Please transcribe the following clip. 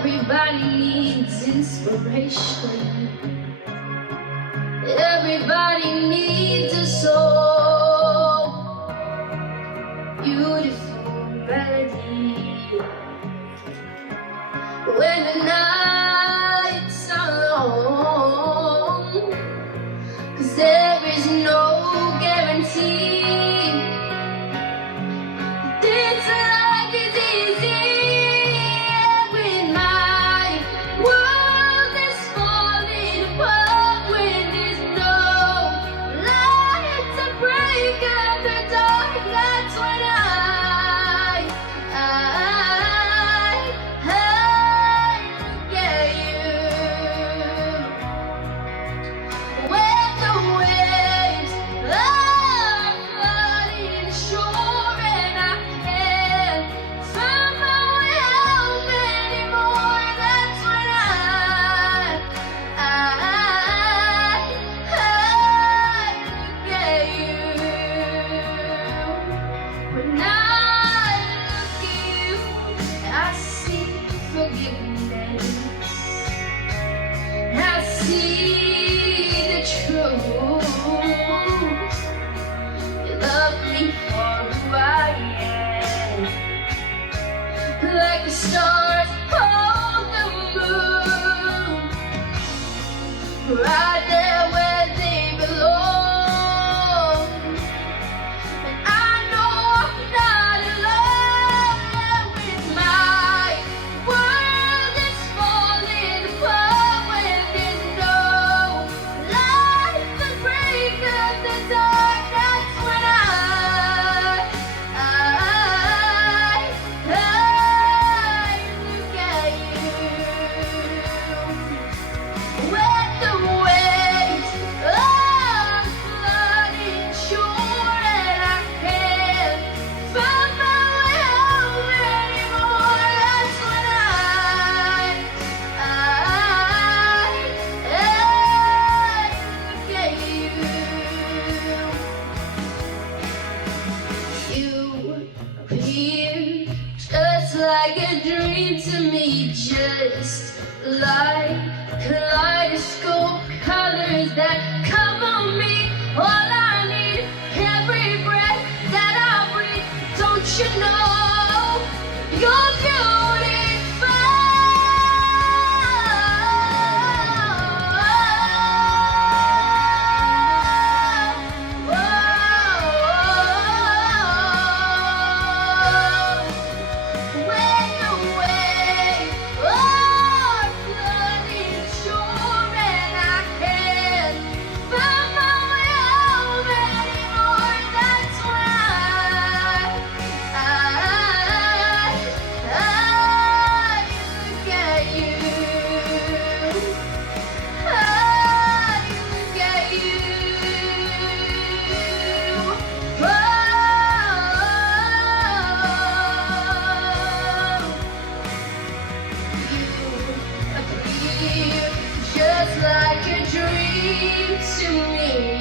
Everybody needs inspiration. Everybody needs a soul. Beautiful melody. When the nights are long, 'cause there is no guarantee. This life is easy. When my world is falling apart, when there's no light to break up the dark, that's when I get you. When the waves are flooding shore and I can't find my way home anymore, that's when I get you. When I look at you, I see forgiveness. I see the truth. You love me for who I am, like the stars hold the moon, right there where they belong. And I know I'm not alone when my world is falling apart, when there's no light to break up the dark, that's when I look at you. When the waves are flooding shore and I can't find my way home anymore, that's when I look at you. You appear just like a dream to me, just like kaleidoscope colors that cover me. All I need, every breath that I breathe. Don't you know you're beautiful? When the waves are flooding shore and I can't find my way home anymore, that's when I look at you. I look at you. You appear just like a dream to me.